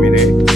கோபுரம்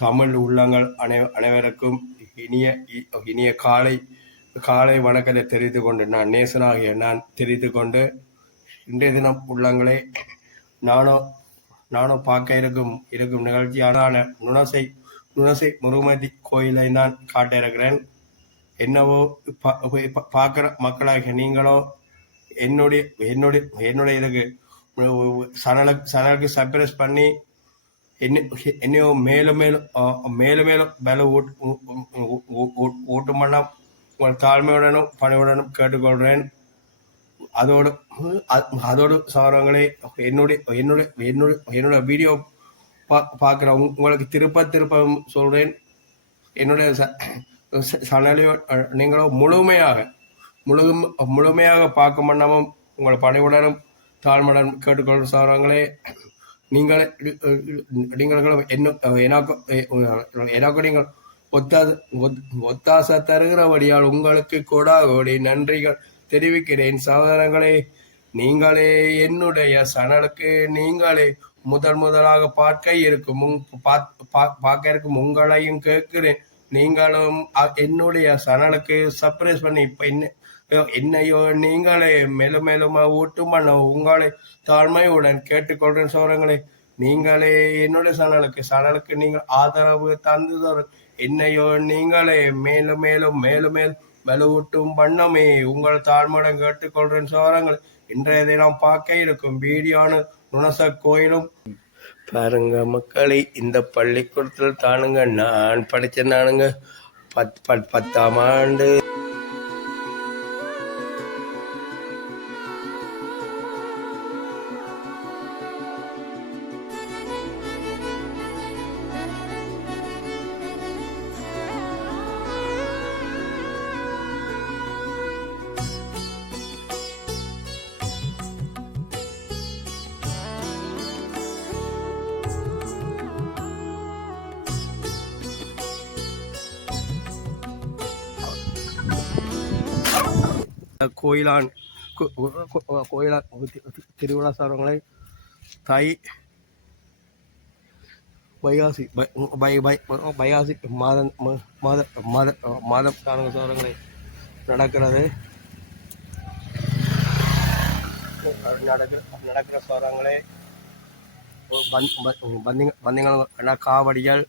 தமிழ் உள்ளங்கள் அனை அனைவருக்கும் இனிய இ- இனிய காலை காலை வணக்கத்தை தெரிந்து கொண்டு நான் நேசனாகிய நான் தெரிந்து கொண்டு இன்றைய தினம் உள்ளங்களே நானும் நானும் பார்க்க இருக்கும் இருக்கும் நிகழ்ச்சியான நுணசை நுணசை முருகமதி கோயிலை நான் காட்ட இருக்கிறேன். என்னவோ பார்க்குற மக்களாகிய நீங்களோ என்னுடைய என்னுடைய என்னுடைய இதுக்கு சனலுக்கு சனலுக்கு சர்ப்ரைஸ் பண்ணி என்னை என்னையோ மேலும் மேலும் மேலும் மேலும் வேலை ஓட்டு ஊட்டும் பண்ண உங்கள் தாழ்மையுடனும் பணிவுடனும் கேட்டுக்கொள்கிறேன். அதோடு அதோடு சவரங்களே என்னுடைய என்னுடைய என்னுடைய என்னோட வீடியோ பா பார்க்குற உங்களுக்கு திருப்ப திருப்ப சொல்கிறேன் என்னுடைய ச- ச- சனலையோ நீங்களோ முழுமையாக முழு முழுமையாக பார்க்க மன்னமும் உங்கள் பணிவுடனும் தாழ்மையுடன் கேட்டுக்கொள்ளும் சவரங்களே நீங்கள் நீங்கள் என்ன ஒத்தாச ஒத்- ஒத்தாசை தருகிறபடியால் உங்களுக்கு கொடாகோடி நன்றிகள் தெரிவிக்கிறேன் சகோதரங்களே நீங்களே என்னுடைய சனலுக்கு நீங்களே முதல் முதலாக பார்க்க இருக்கும் உங்- பா- பார்க்க இருக்கும் உங்களையும் கேட்கிறேன் நீங்களும் என்னுடைய சனலுக்கு சர்ப்ரைஸ் பண்ணி இப்ப என்ன என்னையோ நீங்களே மேலும் மேலும் ஊட்டும் பண்ண உங்களை தாழ்மையுடன் கேட்டுக்கொள்றேன் சோரங்களே. நீங்களே என்னுடைய சனலுக்கு சனலுக்கு நீங்கள் ஆதரவு தந்து தரும் என்னையோ நீங்களே மேலும் மேலும் மேலும் மேலும் வலுவூட்டும் பண்ணமே. உங்கள் தாழ்மையுடன் கேட்டுக்கொள்றேன் சோரங்கள். இன்றைய தினம் பார்க்க இருக்கும் வீடியோனு நுணச கோயிலும். பாருங்க மக்களை இந்த பள்ளிக்கூடத்தில் தானுங்க நான் படிச்ச நானுங்க பத் பத் பத்தாம் ஆண்டு. கோயிலான் கோயிலான் கோயிலா திருவிழா சார்வங்களை தை வைகாசி பை- பை பை- வைகாசி மாதம் மாத மாத மாதம் சாரங்க சாரங்களை நடக்கிறது. நடக்கிற நடக்கிற சாரங்களே வந்தீங்க காவடிகள்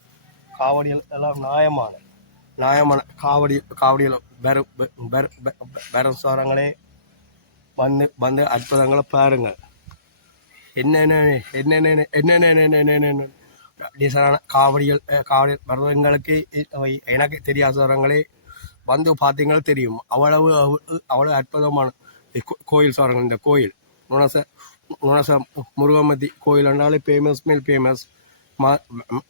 காவடிகள் எல்லாம் நியாயமான நியாயமான காவடி காவடிகள் வெறும் வந்து வந்து அற்புதங்களை பாருங்க என்னென்ன என்னென்ன என்னென்ன டீசலான காவடிகள் காவடி காவடிகள் எனக்கு தெரியாத சாரங்களே வந்து பார்த்தீங்கன்னா தெரியும் அவ்வளவு அவ்வளவு அற்புதமான கோயில் சோரங்கள் இந்த கோயில் நுணச நுணச முருகமதி கோயில் என்றாலே ஃபேமஸ் மேல் ஃபேமஸ் மா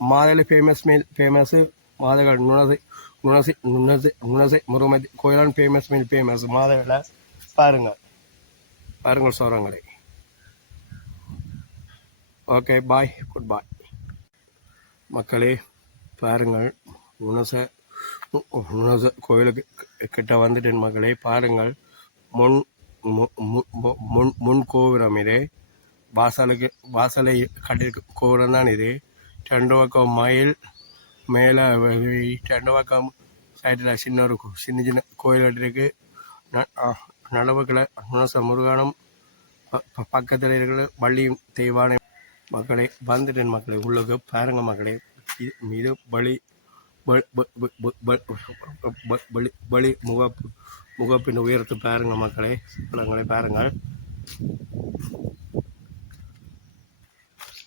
மாதளி ஃபேமஸ் மேல் ஃபேமஸ் மாதகள் நுணசை நுணசை முன்னது நுணசை முருகமதி கோயிலான் ஃபேமஸ் மீன் ஃபேமஸ் மாதவில பாருங்கள். பாருங்கள் சோரங்களை. Okay bye. குட் பாய். மக்களே பாருங்கள். நுணச நுணச கோயிலுக்கு கிட்ட வந்துட்டேன் மக்களே. பாருங்கள். முன் மு- மு- முன் முன் கோபுரம் இது. வாசலுக்கு வாசலை கட்டிருக்கு கோபுரம் தான் இது. ரெண்டு பக்கம் மயில் மேலே ரெண்டு பக்கம் சைடில் சின்ன ஒரு சின்ன சின்ன கோயில் கட்டிருக்கு நடவுக்கில் முனச முருகானம் ப- பக்கத்தில் இருக்கிற வள்ளியும் தெய்வான மக்களை வந்துட்டேன் மக்களை உள்ளுக்கு பாருங்க மக்களே. இது இது பலி பலி பலி முகப்பு முகப்பின் உயரத்து பாருங்க மக்களே. படங்களை பாருங்கள்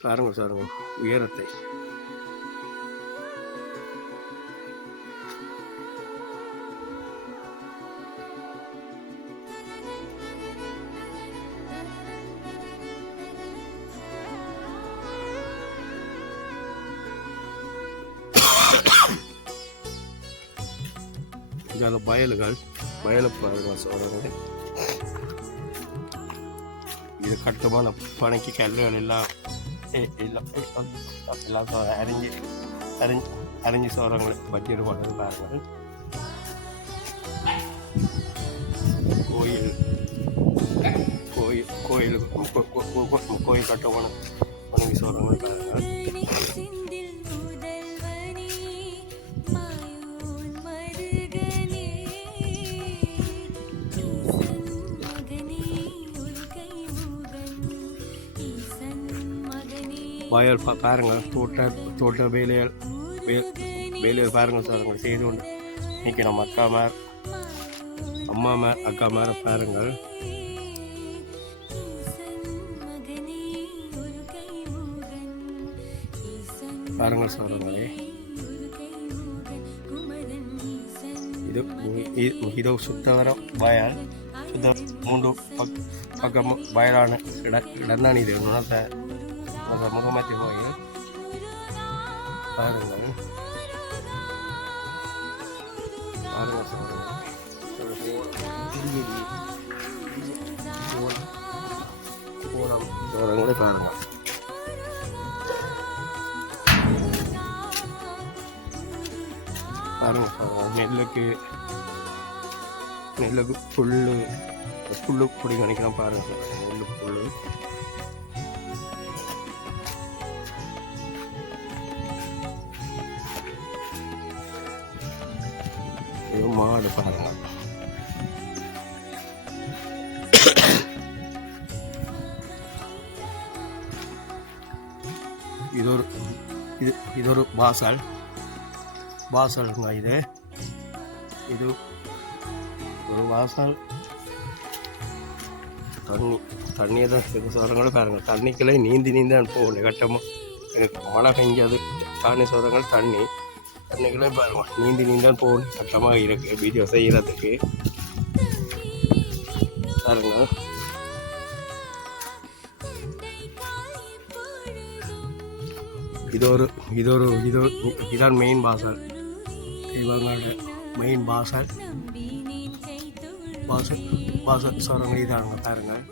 பாருங்க சாருங்க உயரத்தை. இதால வயல்கள் வயலை பாருங்க சோழர்கள் இது கட்டுமான பனைக்கு கல்லுகள் எல்லாம் எ- எல்லாம் எ- அ- எல்லாம் சோ- அரிஞ்சு அரிஞ்சு அரிஞ்சு சோறங்களை பட்ஜெட் போட்டது பாருங்கள் கோயில் கோயில் வயல் பா- பாருங்க. தோட்ட தோட்ட வேலையால் வே- வேலைகள் பாருங்க சார். செய்து கொண்டு நிற்கிறோம் அக்கா மேர் அம்மா மார் அக்கா மேர பாருங்கள். பாருங்கள் சோழர்களே. உல்கை இது இது சுத்தவரம் வயல் சுத்த மூன்று பக் பக்கம் வயலான இட இடம்தான் இது. உணர்த்த அந்த முகமத்தி கோயில் பாருங்கள் பாருங்கள் கோலம். திருவெளி. கோலம். பாருங்கள் நெல்லுக்கு நெல்லுக்கு புல்லு புல்லு பிடி நினைக்கலாம் பாருங்க நெல்லு புல்லு மாடு பாருங்க இது ஒரு இது இது ஒரு வாசல் வாசலுங்க இது? இது ஒரு வாசல். தண்ணி தண்ணியை தான் சோரங்களும் பாருங்க. தண்ணிக்குள்ளே நீந்தி நீந்தி தான் போகணும். கட்டமாக எனக்கு மழை பெஞ்சது. தானே சோரங்கள் தண்ணி. தண்ணிக்குள்ளே பாருங்க நீந்தி நீந்தி போகணும் சட்டமாக இருக்கு வீடியோ செய்கிறதுக்கு பாருங்க. இது ஒரு இது ஒரு இது இதுதான் இதான் மெயின் பாசல். இவங்களோட மெயின் பாசல். பாசல் பாசல் தொழு இதாங்க பாருங்கள்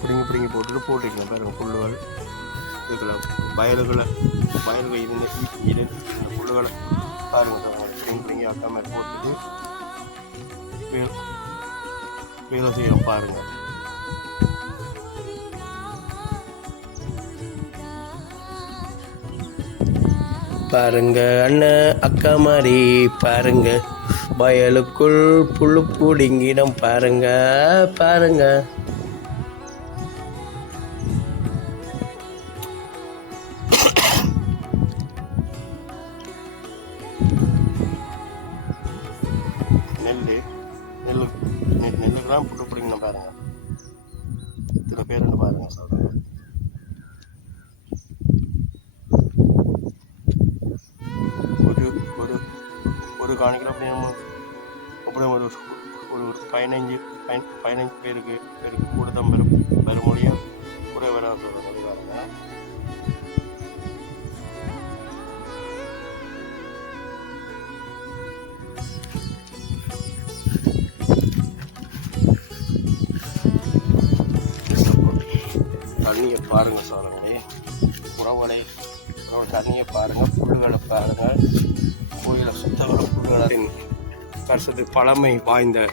பிடுங்கி பிடுங்கி போட்டுட்டு போட்டுக்கணும் பாருங்கள் புல்லுகள். இதுக்குள்ள வயல்களை வயல்கள் இருந்து இரு இந்த புல்லுகளை பாருங்க சோரங்களை பிடுங்கி பிடுங்கி அக்கா மாதிரி போட்டுட்டு வேலை செய்யணும் பாருங்க. பாருங்க அண்ணன் அக்கா மாதிரி பாருங்க. வயலுக்குள் புழு பிடுங்கிடம் பாருங்க பாருங்க. ஒரு காணிக்கில் அப்படியே அப்படியே ஒரு ஒரு ஒரு பதினஞ்சு பயன் பதினஞ்சு பேருக்கு பேருக்கு கூட தான் வரும் வரும் மொழியாக கூட வர சொல்கிறது தண்ணியை பாருங்கள் சோழங்களே உறவுகளை தண்ணியை பாருங்கள் புல்லுகளை பாருங்கள் கோயிலை சுத்தவர புல்லுகளின் வருஷத்துக்கு பழமை வாய்ந்த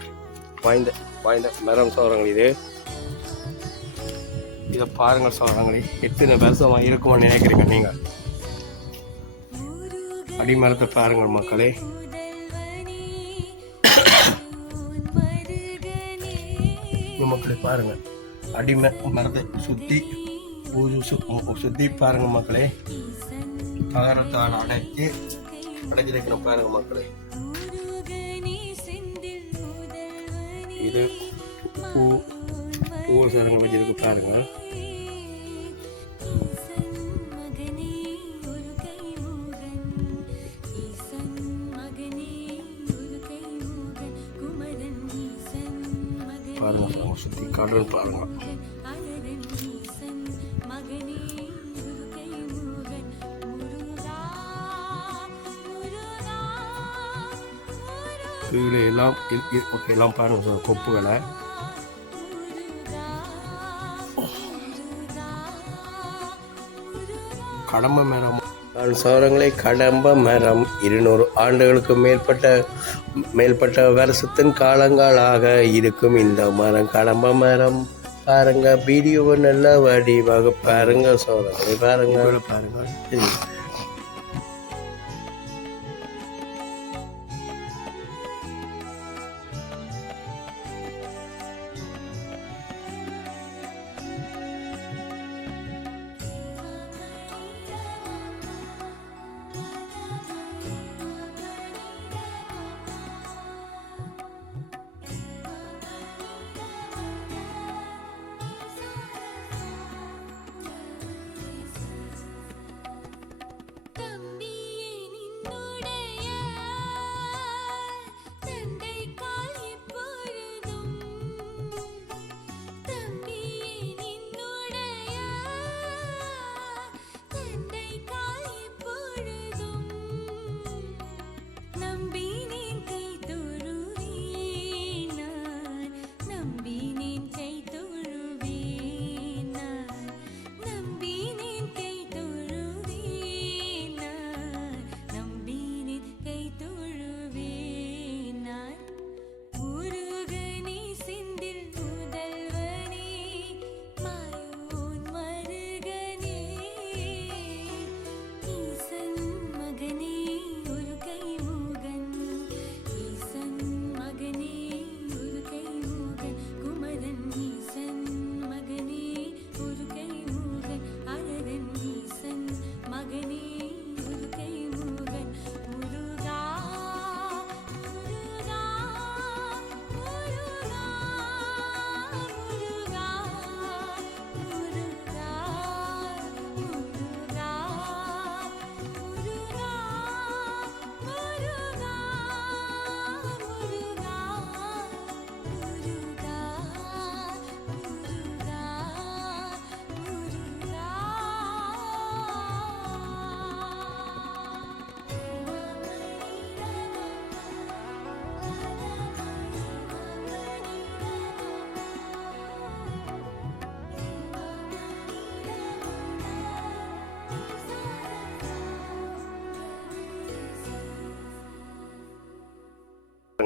வாய்ந்த வாய்ந்த மரம் சோரங்கள் இது. இதை பாருங்கள் சோரங்களே எத்தனை வருஷமா இருக்கும்னு நினைக்கிறீங்க நீங்க? அடிமரத்தை பாருங்கள் மக்களே. மக்களை பாருங்க அடிம மரத்தை சுத்தி ஊரு சு- சுத்தி பாருங்க மக்களே. தகரத்தால் அடைச்சு அடைஞ்சிருக்கணும் பாருங்க மக்களே. இது பூ பூ சரங்க வச்சிருக்கு பாருங்க பாருங்க பாருங்க சுத்தி கடல் பாருங்க. கீழே எல்லாம் எல்லாம் பாருங்க சார் கொப்புகளை. கடம்ப மரம். சோரங்களே கடம்ப மரம் இருநூறு ஆண்டுகளுக்கு மேற்பட்ட மேற்பட்ட வருஷத்தின் காலங்களாக இருக்கும் இந்த மரம் கடம்ப மரம். பாருங்க வீடியோவை நல்ல வடிவாக பாருங்க சோரங்களே பாருங்க. பாருங்க.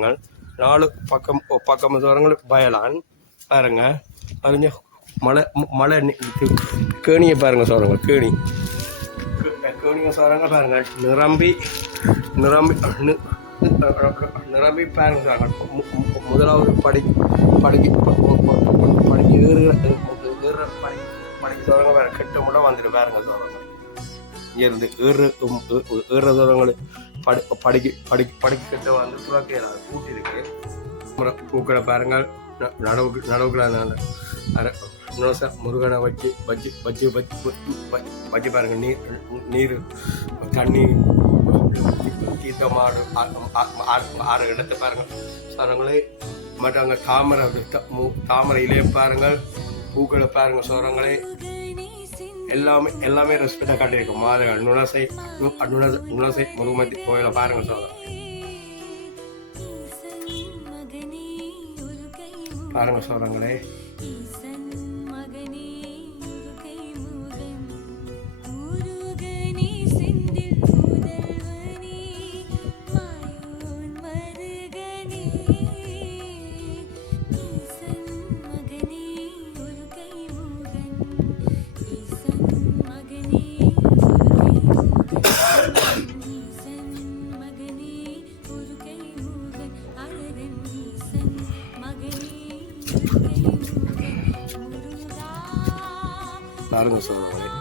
பாருங்கள் நாலு பக்கம் பக்கம் பாருங்கள் பயலான் பாருங்க. பாருங்க. மலை மழை கேணியை பாருங்க சொல்கிறாங்க கேணி. கேணிங்க சோரங்கள் பாருங்க. நிரம்பி நிரம்பி நிரம்பி பாருங்கள் சாரங்கள். முதலாவது படி படிக்கு படிக்கு ஏறுகிற ஏறுகிற படி படிக்கு சோரங்கள் பாருங்கள் கெட்ட முள்ள வந்துட்டு பாருங்க சோரங்கள். இருந்து ஏறு ஏறுற தூரங்கள் படு படுக்கி படுக்கி படிக்கிட்ட வந்து துறக்கையில் பூட்டி இருக்கு பூக்களை பாருங்கள் ந- நடவுக்கு நடவுக்குள்ள அந்த அர- முருகனை வச்சு வச்சு வச்சு வச்சு வச்சு பாருங்க. நீர் நீர் தண்ணி தீர்த்தமாடு ஆ- ஆறு இடத்தை பாருங்க. சோரங்களே மற்றும் அங்கே தாமரை தாமரை இலையை பாருங்கள் பூக்களை பாருங்கள் சோரங்களே. எல்லாமே எல்லாமே ரெஸ்பெக்டாக காட்டியிருக்கும். மாதங்கள் நுணசை நு- நுணசை நுணசை முருகமதி கோயிலை பாருங்க சார் பாருங்க சோதரங்களே なるんですよね。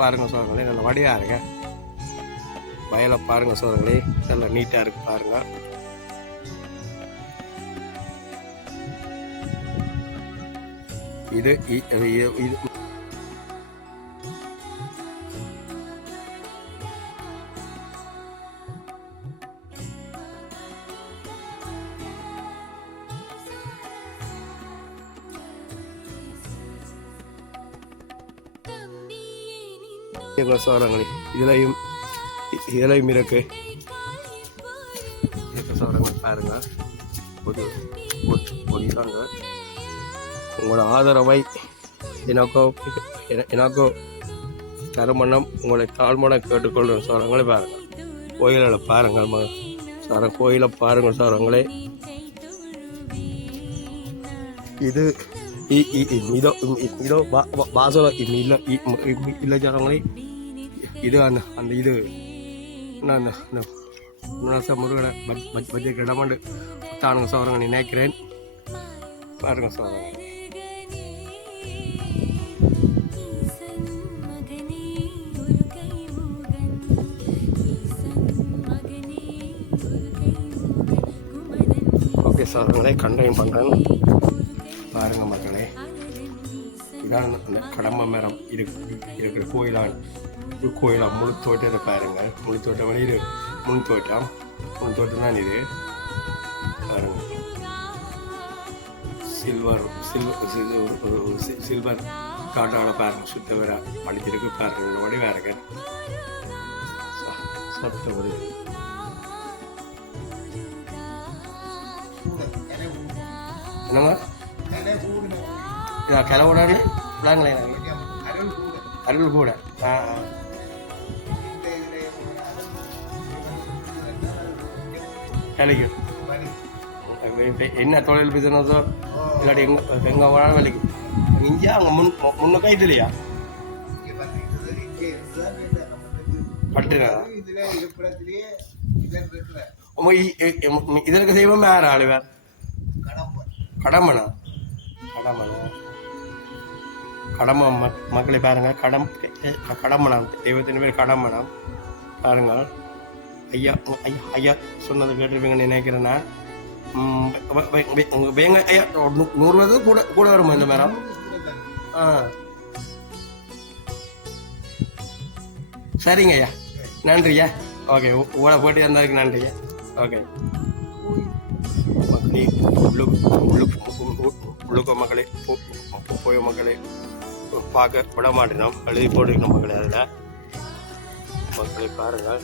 பாருங்க சோழர்களே நல்ல வடியா இருங்க. வயலை பாருங்க சோழர்களே நல்லா நீட்டாக இருக்கு பாருங்க. இது இ- இது இது இதுலையும் இதுலையும் இருக்கு இருக்கு பாருங்க. ஒரு பொடிதாங்க உங்களோட ஆதரவை எனக்கோ என- எனக்கோ தருமணம் உங்களை தாழ்மணம் கேட்டுக்கொள்ளும் சோழங்களே பாருங்க. கோயிலில் பாருங்கள் சார கோயிலை பாருங்கள் சோழங்களே இது இதோ இதோ வா- வாசல இல்லை இல்லை இ- இல்ல இது அந்த அந்த இது. என்ன அந்த அந்த முன்னாச முருகனை பட்ஜெட் இடமாண்டு தானுங்க சோழங்க நினைக்கிறேன். பாருங்க சோழங்க ஓகே சோழங்களே கண்டையும் பண்ணுறேன் பாருங்க மக்களே இதான் அந்த கடம்ப மரம் இருக்கு இருக்கிற கோயிலான் இது கோயிலா முழு தோட்டத்தை பாருங்க முழு தோட்டம் இது முன் தோட்டம் முன் தோட்டம் தான் இது பாருங்க சில்வர் சில்வர் சில்வர் காட்டால பாருங்க சுத்த வர அடிச்சிருக்கு பாருங்க வடி பாருங்க சொத்த ஒரு இதா கிளவுடான்னு அருள் கூட ஆ வேலைக்கு. என்ன தொழில் பிசினஸோ இல்லாட்டி எங்க எங்க வேணாலும் வேலைக்கு. இங்கே அங்கே முன் முன்ன கைது இல்லையா கட்டுறதா இதற்கு செய்வோம் வேற ஆளு வேற. கடம்பனா? கடமனா கடம மக்களை பாருங்க கடம் கடமணம் தெய்வத்தின் பேர் கடமணம் பாருங்க ஐயா ஐயா ஐயா சொன்னது கேட்டிருப்பீங்கன்னு நினைக்கிறேன்னா வேங்க ஐயா நூறு ரூபா கூட கூட வருமா இந்த மரம் ஆ சரிங்க ஐயா நன்றியா ஓகே உங்களை போட்டு தந்ததுக்கு நன்றியா ஓகே மக்களே உள்ளுக்க மக்களே போய் மக்களே பார்க்க விட மாட்டேனோம் எழுதி போட்டுக்கணும் மக்களே அதில் மக்களை பாருங்கள்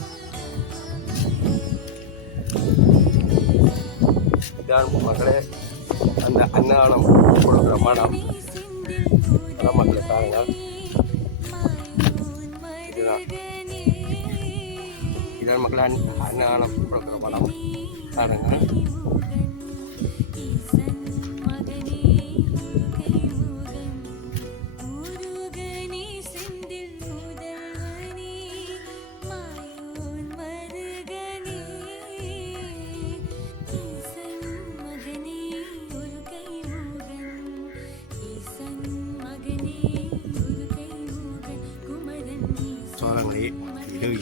இதான் மக்களே அந்த அன்னதானம் கொடுக்குற மனம் அதான் மக்களை பாருங்க இதுதான். இதான் மக்களை அன் அன்னதானம் கொடுக்குற மனம். பாருங்க. குமரன் ஈசன்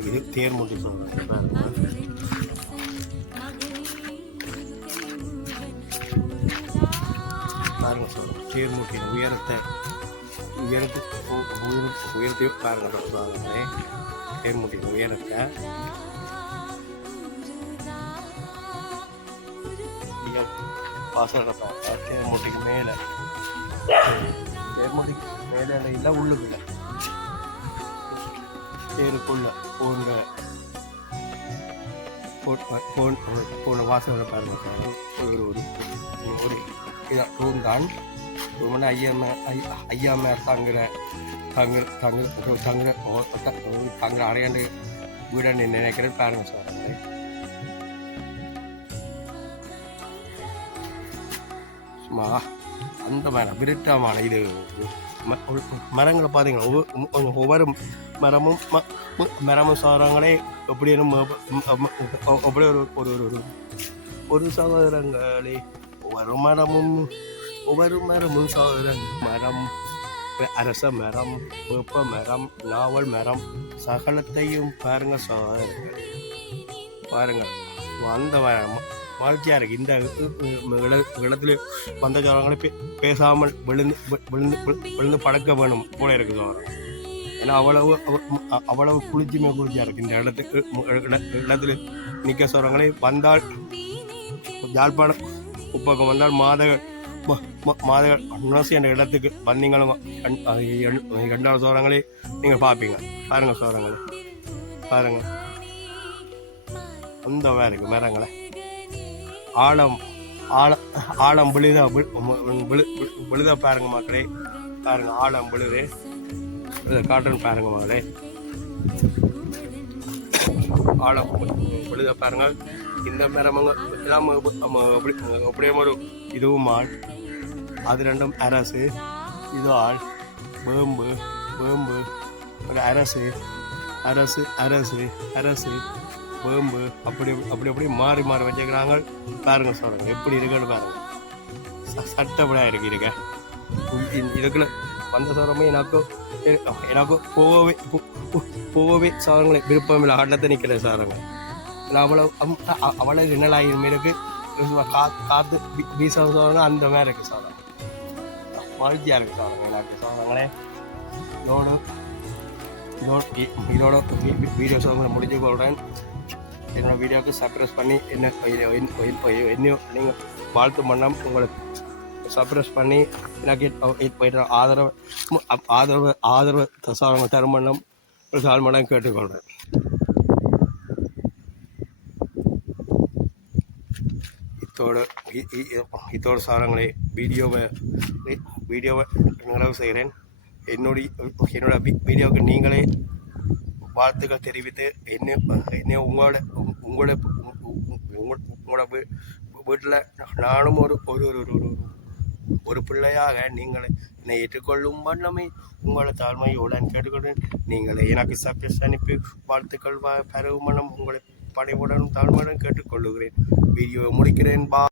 இது தேர் மூட்டி தேர்முட்டி சோழங்களே பாருங்கள் பாருங்க சார் தேர்முட்டியின் உயரத்தை உயரத்து உயரத்தையும் பாருங்கள் பாருங்க சொல்லுவாங்களே தேர்முட்டியின் உயரத்தை. ஐயா, வாசலை பாருங்க தேர்முட்டிக்கு மேலே. தேர்முட்டிக்கு மேலே இல்லை உள்ளுக்குள்ள. தேருக்குள்ள போன்ற போன வாசகரை பாருங்க. சார் ஒரு ஒரு ஒரு இதான் ரூம் தான் ரொம்ப ஐயாம ஐயாம தங்குற தங்குற தங்குற தங்குற தங்குற அடையாண்டு வீடுன்னு நினைக்கிறேன் பாருங்க சார். சும்மா அந்த மாதிரி விருட்டமான இது. மரங்களை பார்த்தீங்கன்னா ஒவ்வொரு ஒவ்வொரு மரமும் ம- மரமும் சாரங்களே எப்படி அப்படி ஒரு ஒரு ஒரு ஒரு ஒரு சகோதரங்களே ஒவ்வொரு மரமும் ஒவ்வொரு மரமும் சகோதரன் மரம் அரச மரம் வேப்ப மரம் நாவல் மரம் சகலத்தையும் பாருங்கள் சகோதரர்கள் பாருங்கள் வந்த மரம் வாழ்க்கையா இருக்கு. இந்த இடத்துல வந்த ஜோரங்களை பேசாமல் விழுந்து விழுந்து விழுந்து பழக்க வேணும் போல இருக்கு ஜோரம் ஏன்னா அவ்வளவு அவ்வளவு குளிர்ச்சிமே குளிர்ச்சியா இருக்கு. இந்த இடத்துக்கு இடத்துல நிக்க சொல்றவங்களே வந்தால் யாழ்ப்பாணம் உப்பக்கம் வந்தால் மாத மாத நுணசி என்ற இடத்துக்கு வந்தீங்களும் ரெண்டாவது இரண்டாவது சோரங்களே நீங்கள் பார்ப்பீங்க. பாருங்க சோரங்களே பாருங்க. அந்த இருக்கு மரங்களே. ஆழம் ஆழம் ஆழம் விழுதா வி- விழுதா பாருங்க மக்களே. பாருங்க ஆழம் விழுது. இதை காட்டுன்னு பாருங்க மக்களே. ஆழம் விழுத பாருங்க. இந்த மரமங்க எல்லாம் நம்ம அப்படியே ஒரு இதுவும் ஆள். அது ரெண்டும் அரசு. இது ஆள். வேம்பு வேம்பு. ஒரு அரசு. அரசு அரசு அரசு. வேம்பு அப்படி அப்படி அப்படி மாறி மாறி வச்சுக்கிறாங்க. பாருங்க சொல்லுங்க எப்படி இருக்குன்னு பாருங்க. சட்டப்படியாக சட்டப்படியா இருக்கு இருக்க. இதுக்குள்ள வந்த சோரமே எனக்கு எனக்கு போகவே போகவே சாரங்களை விருப்பம் இல்லை ஆட்டத்தை நிற்கிறேன் சாரங்க நான் அவ்வளோ அவ்வளோ அ- மேலுக்கு கா காத்து வீச சாரங்க அந்த மாதிரி இருக்கு சாரம் மகிழ்ச்சியாக இருக்கு சாரங்க எனக்கு சாரங்களே இதோட இதோட இதோட வீடியோ சாரங்களை முடிஞ்சு கொள்றேன். என்னோட வீடியோவுக்கு சப்ரஸ் பண்ணி என்ன என்னையும் நீங்கள் வாழ்த்து மன்னம் உங்களுக்கு. சப்ரஸ் பண்ணி எனக்கு போயிட்டு ஆதரவு ஆதரவு ஆதரவு தசாரங்க தருமண்ணம் ஒரு சால்மடம் கேட்டுக்கொள்கிறேன் இத்தோட இத்தோட சாரங்களை வீடியோவை வீடியோவை நிறைவு செய்கிறேன். என்னுடைய என்னோட வீடியோவுக்கு நீங்களே வாழ்த்துக்கள் தெரிவித்து என்ன என்ன உங்களோட உங்களோட உங்களோட வீட்டில் நானும் ஒரு ஒரு ஒரு ஒரு பிள்ளையாக நீங்கள் என்னை ஏற்றுக்கொள்ளும் வண்ணமே உங்களை தாழ்மையுடன் கேட்டுக்கொள்வேன் நீங்கள் எனக்கு சப்ஜெக்ட் அனுப்பி வாழ்த்துக்கள் பரவும் பெறும் வண்ணம் உங்களை பணிவுடன் தாழ்மையுடன் கேட்டுக்கொள்ளுகிறேன். வீடியோ முடிக்கிறேன். பா